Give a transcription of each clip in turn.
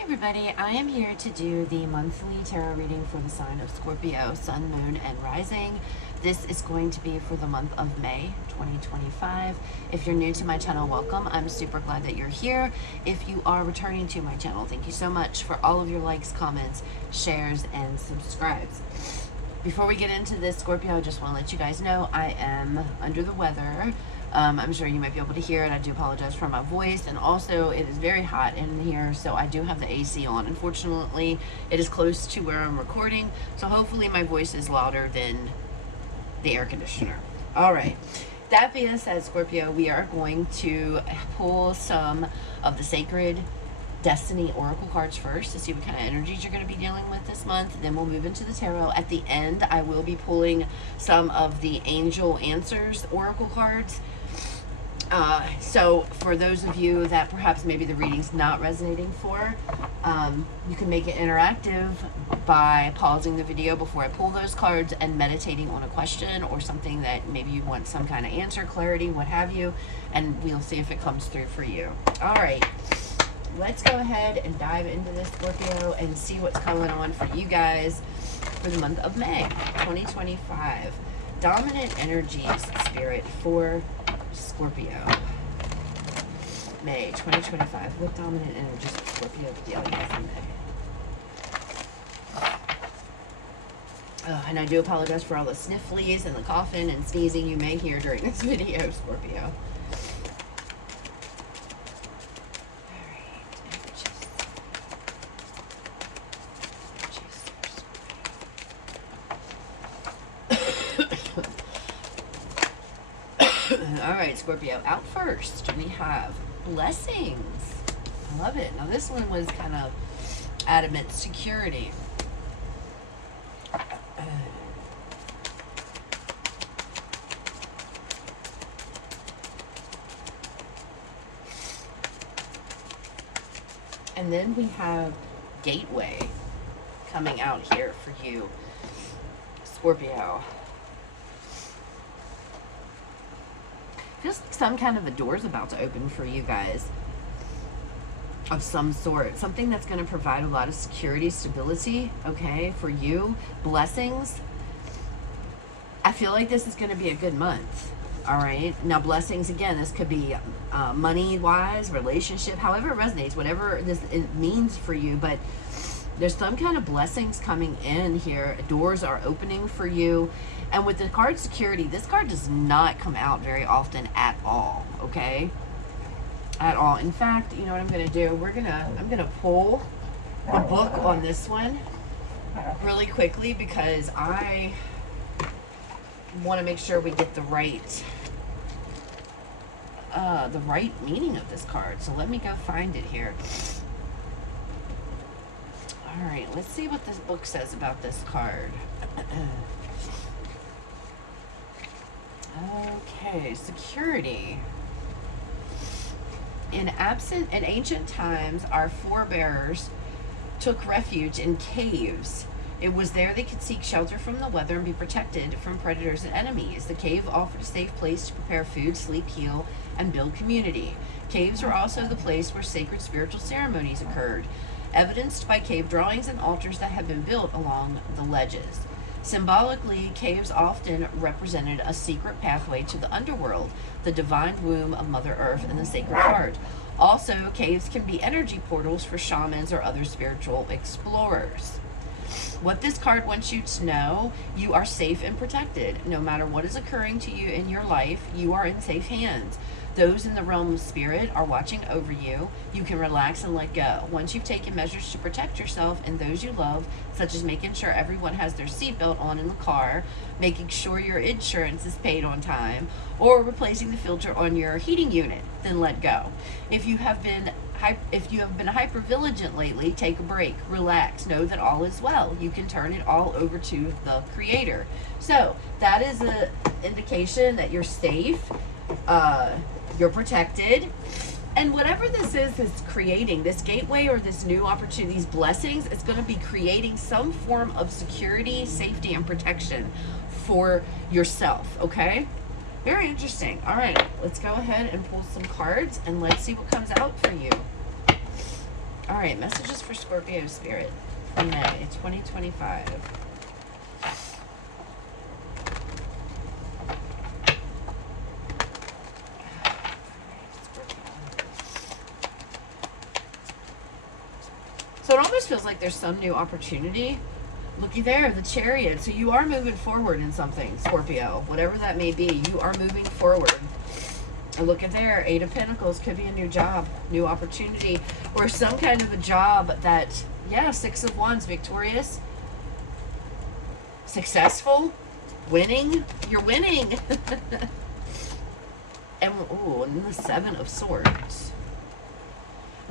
Hi everybody, I am here to do the monthly tarot reading for the sign of Scorpio, Sun, Moon, and Rising. This is going to be for the month of May 2025. If you're new to my channel, welcome. I'm super glad that you're here. If you are returning to my channel, thank you so much for all of your likes, comments, shares, and subscribes. Before we get into this, Scorpio, I just want to let you guys know I am under the weather. I'm sure you might be able to hear it. I do apologize for my voice, and also it is very hot in here, so I do have the AC on. Unfortunately, it is close to where I'm recording, so hopefully my voice is louder than the air conditioner. All right, that being said, Scorpio, we are going to pull some of the Sacred Destiny Oracle cards first to see what kind of energies you're going to be dealing with this month. Then we'll move into the tarot. At the end, I will be pulling some of the Angel Answers Oracle cards. So for those of you that perhaps maybe the reading's not resonating for, you can make it interactive by pausing the video before I pull those cards and meditating on a question or something that maybe you want some kind of answer, clarity, what have you, and we'll see if it comes through for you. All right, let's go ahead and dive into this, Scorpio, and see what's going on for you guys for the month of May 2025. Dominant energies, Spirit, for Scorpio. May 2025. What dominant energies for Scorpio dealing with in May? And I do apologize for all the snifflies and the coughing and sneezing you may hear during this video, Scorpio. All right, Scorpio, out first, we have blessings. I love it. Now, this one was kind of adamant security. And then we have gateway coming out here for you, Scorpio. Feels like some kind of a door's about to open for you guys of some sort. Something that's going to provide a lot of security, stability, okay, for you. Blessings. I feel like this is going to be a good month, all right? Now, blessings, again, this could be money-wise, relationship, however it resonates, whatever it means for you, but there's some kind of blessings coming in here. Doors are opening for you. And with the card security, this card does not come out very often at all, okay? At all. In fact, you know what I'm going to do? I'm going to pull the book on this one really quickly because I want to make sure we get the right meaning of this card. So let me go find it here. All right, let's see what this book says about this card. Okay, security. In ancient times, our forebears took refuge in caves. It was there they could seek shelter from the weather and be protected from predators and enemies. The cave offered a safe place to prepare food, sleep, heal, and build community. Caves were also the place where sacred spiritual ceremonies occurred, evidenced by cave drawings and altars that have been built along the ledges. Symbolically, caves often represented a secret pathway to the underworld, the divine womb of Mother Earth, and the Sacred Heart. Also, caves can be energy portals for shamans or other spiritual explorers. What this card wants you to know, you are safe and protected. No matter what is occurring to you in your life, you are in safe hands. Those in the realm of spirit are watching over you. You can relax and let go. Once you've taken measures to protect yourself and those you love, such as making sure everyone has their seatbelt on in the car, making sure your insurance is paid on time, or replacing the filter on your heating unit, then let go. If you have been hyper-vigilant lately, take a break, relax, know that all is well. You can turn it all over to the Creator. So that is an indication that you're safe, you're protected, and whatever this is creating, this gateway or this new opportunity, these blessings, it's going to be creating some form of security, safety, and protection for yourself, okay? Very interesting. All right, let's go ahead and pull some cards and let's see what comes out for you. All right, messages for Scorpio Spirit for May 2025. So it almost feels like there's some new opportunity. Looky there, the Chariot. So you are moving forward in something, Scorpio. Whatever that may be, you are moving forward. And look at there, Eight of Pentacles. Could be a new job, new opportunity, or some kind of a job that, yeah, Six of Wands, victorious, successful, winning. You're winning. And, ooh, and the Seven of Swords.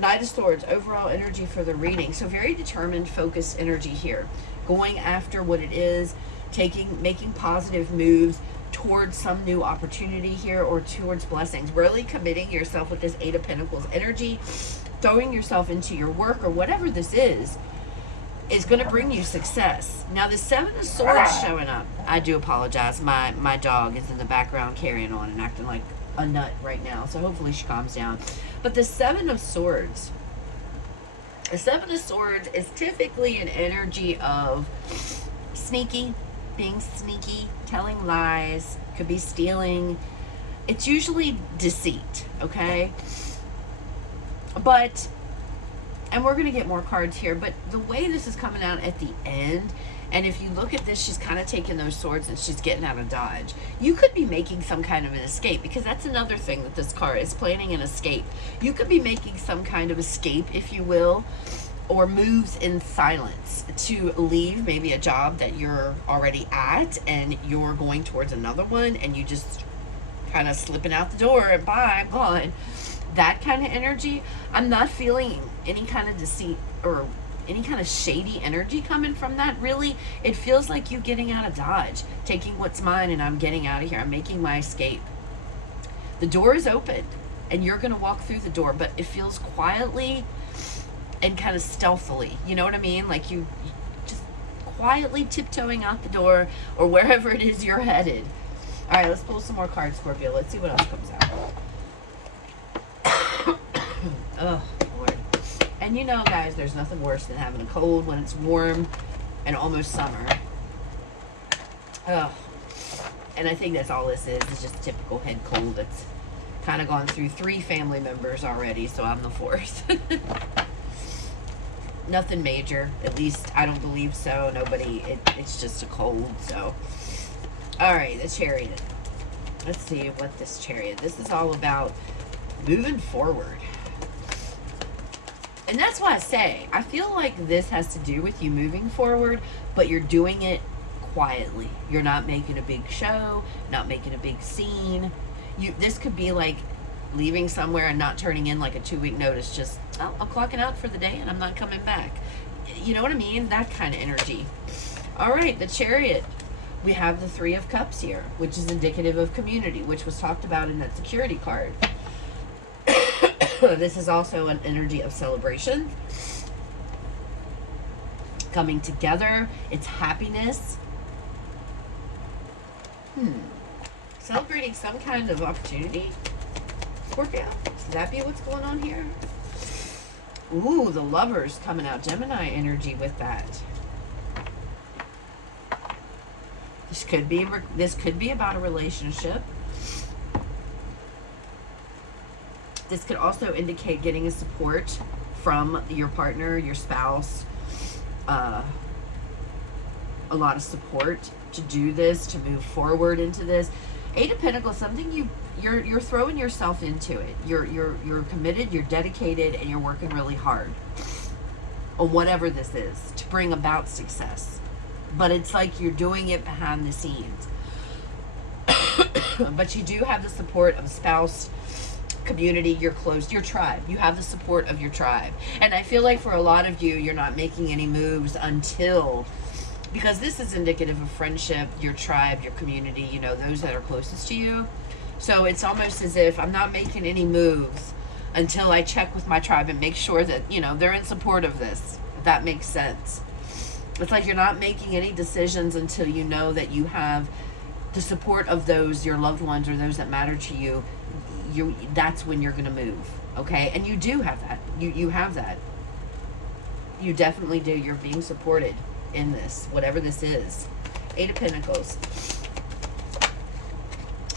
Knight of Swords, overall energy for the reading. So very determined, focused energy here. Going after what it is, making positive moves towards some new opportunity here, or towards blessings. Really committing yourself with this Eight of Pentacles energy, throwing yourself into your work or whatever this is going to bring you success. Now the Seven of Swords showing up. I do apologize. My dog is in the background carrying on and acting like a nut right now. So hopefully she calms down. But the Seven of Swords. The Seven of Swords is typically an energy of sneaky, being sneaky, telling lies, could be stealing. It's usually deceit, okay? But, and we're going to get more cards here, but the way this is coming out at the end, and if you look at this, she's kind of taking those swords and she's getting out of dodge. You could be making some kind of an escape, because that's another thing that this card is, planning an escape. You could be making some kind of escape, if you will, or moves in silence to leave maybe a job that you're already at and you're going towards another one, and you just kind of slipping out the door and bye, I'm gone. That kind of energy. I'm not feeling any kind of deceit or any kind of shady energy coming from that, really. It feels like you getting out of dodge, taking what's mine, and I'm getting out of here. I'm making my escape. The door is open and you're going to walk through the door, but it feels quietly and kind of stealthily. You know what I mean? Like you just quietly tiptoeing out the door or wherever it is you're headed. All right, let's pull some more cards, Scorpio. Let's see what else comes out. Oh, Lord. And you know, guys, there's nothing worse than having a cold when it's warm and almost summer. Oh. And I think that's all this is just a typical head cold that's kind of gone through 3 family members already, so I'm the 4th. Nothing major. At least I don't believe so. Nobody, it's just a cold, so. All right, the Chariot. Let's see what this Chariot. This is all about moving forward. And that's why I say, I feel like this has to do with you moving forward, but you're doing it quietly. You're not making a big show, not making a big scene. This could be like leaving somewhere and not turning in like a 2-week notice. Just, oh, I'm clocking out for the day and I'm not coming back. You know what I mean? That kind of energy. All right, the Chariot. We have the 3 of Cups here, which is indicative of community, which was talked about in that security card. This is also an energy of celebration, coming together. It's happiness. Celebrating some kind of opportunity. Scorpio, should that be what's going on here? Ooh, the Lovers coming out. Gemini energy with that. This could be about a relationship. This could also indicate getting a support from your partner, your spouse. A lot of support to do this, to move forward into this. 8 of Pentacles, something you're throwing yourself into it. You're committed, you're dedicated, and you're working really hard on whatever this is to bring about success. But it's like you're doing it behind the scenes. But you do have the support of a spouse, community, your tribe. You have the support of your tribe. And I feel like for a lot of you, you're not making any moves until, because this is indicative of friendship, your tribe, your community, you know, those that are closest to you. So it's almost as if I'm not making any moves until I check with my tribe and make sure that, you know, they're in support of this, if that makes sense. It's like you're not making any decisions until you know that you have the support of those, your loved ones, or those that matter to you. That's when you're going to move, okay? And you do have that. You have that. You definitely do. You're being supported in this, whatever this is. Eight of Pentacles.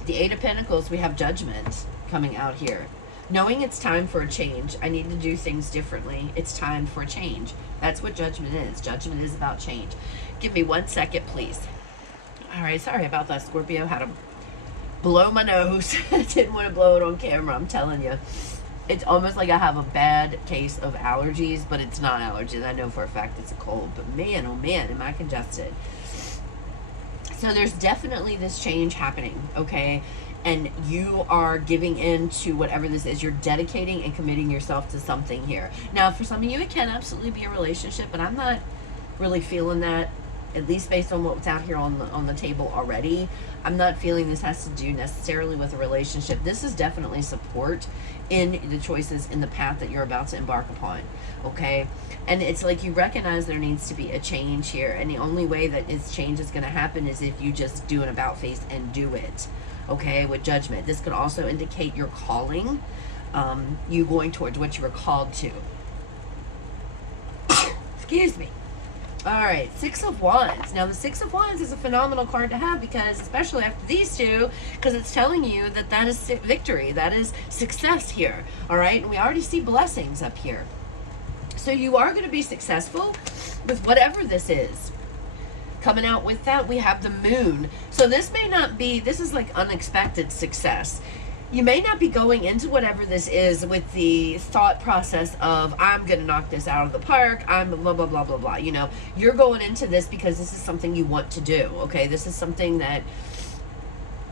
The Eight of Pentacles, we have Judgment coming out here. Knowing it's time for a change. I need to do things differently. It's time for a change. That's what Judgment is. Judgment is about change. Give me 1 second, please. All right, sorry about that, Scorpio. Had to blow my nose. Didn't want to blow it on camera, I'm telling you. It's almost like I have a bad case of allergies, but it's not allergies. I know for a fact it's a cold, but man, oh man, am I congested. So there's definitely this change happening, okay? And you are giving in to whatever this is. You're dedicating and committing yourself to something here. Now, for some of you, it can absolutely be a relationship, but I'm not really feeling that, at least based on what's out here on the table already. I'm not feeling this has to do necessarily with a relationship. This is definitely support in the choices in the path that you're about to embark upon, okay? And it's like you recognize there needs to be a change here, and the only way that this change is going to happen is if you just do an about face and do it, okay, with Judgment. This could also indicate your calling, you going towards what you were called to. Excuse me. All right, Six of Wands. Now, the Six of Wands is a phenomenal card to have because, especially after these two, because it's telling you that that is victory. That is success here, all right? And we already see blessings up here. So you are going to be successful with whatever this is. Coming out with that, we have the Moon. So this may not be, this is like unexpected success. You may not be going into whatever this is with the thought process of, I'm going to knock this out of the park, I'm blah, blah, blah, blah, blah. You know, you're going into this because this is something you want to do, okay? This is something that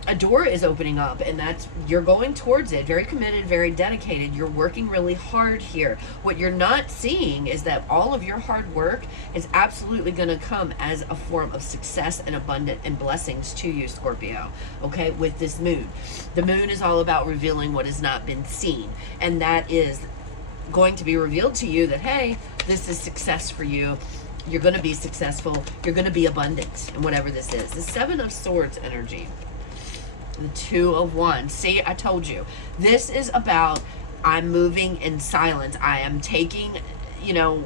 a door is opening up, and that's, you're going towards it. Very committed, very dedicated. You're working really hard here. What you're not seeing is that all of your hard work is absolutely going to come as a form of success and abundance and blessings to you, Scorpio, okay, with this Moon. The Moon is all about revealing what has not been seen, and that is going to be revealed to you that, hey, this is success for you. You're going to be successful. You're going to be abundant in whatever this is. The Seven of Swords energy. The Two of Wands. See, I told you. This is about, I'm moving in silence. I am taking, you know,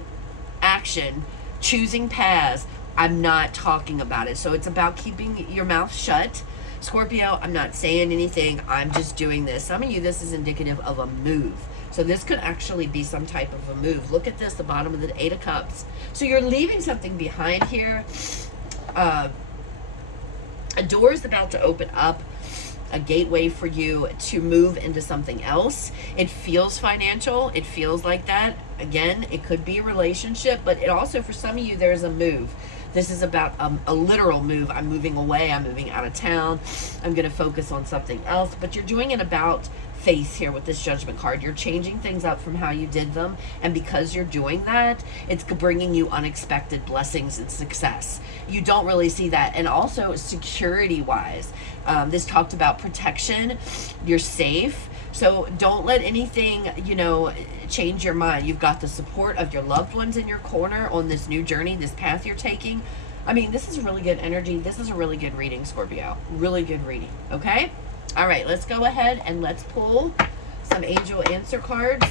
action, choosing paths. I'm not talking about it. So it's about keeping your mouth shut. Scorpio, I'm not saying anything. I'm just doing this. Some of you, this is indicative of a move. So this could actually be some type of a move. Look at this, the bottom of the Eight of Cups. So you're leaving something behind here. A door is about to open up. A gateway for you to move into something else. It feels financial. It feels like that. Again, it could be a relationship, but it also, for some of you, there's a move. This is about a literal move. I'm moving away. I'm moving out of town. I'm going to focus on something else, but you're doing it about face here with this Judgment card. You're changing things up from how you did them, and because you're doing that, it's bringing you unexpected blessings and success. You don't really see that. And also security wise, this talked about protection. You're safe, so don't let anything, you know, change your mind. You've got the support of your loved ones in your corner on this new journey, this path you're taking. I mean, this is really good energy. This is a really good reading, Scorpio. Really good reading, okay? All right, let's go ahead and let's pull some angel answer cards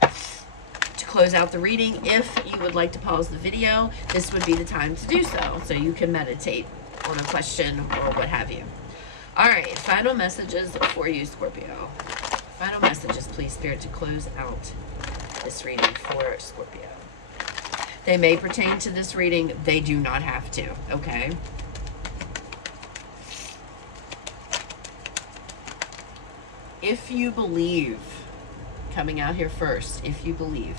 to close out the reading. If you would like to pause the video, this would be the time to do so you can meditate on a question or what have you. All right, final messages for you, Scorpio. Final messages, please, Spirit, to close out this reading for Scorpio. They may pertain to this reading. They do not have to, okay? If you believe, coming out here first, if you believe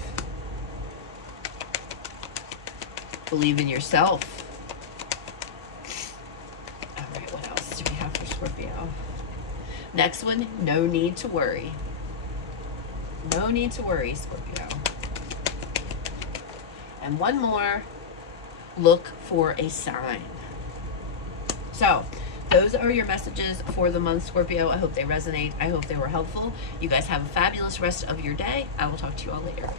in yourself. All right, what else do we have for Scorpio? Next one, no need to worry. No need to worry, Scorpio. And one more, look for a sign. So, those are your messages for the month, Scorpio. I hope they resonate. I hope they were helpful. You guys have a fabulous rest of your day. I will talk to you all later.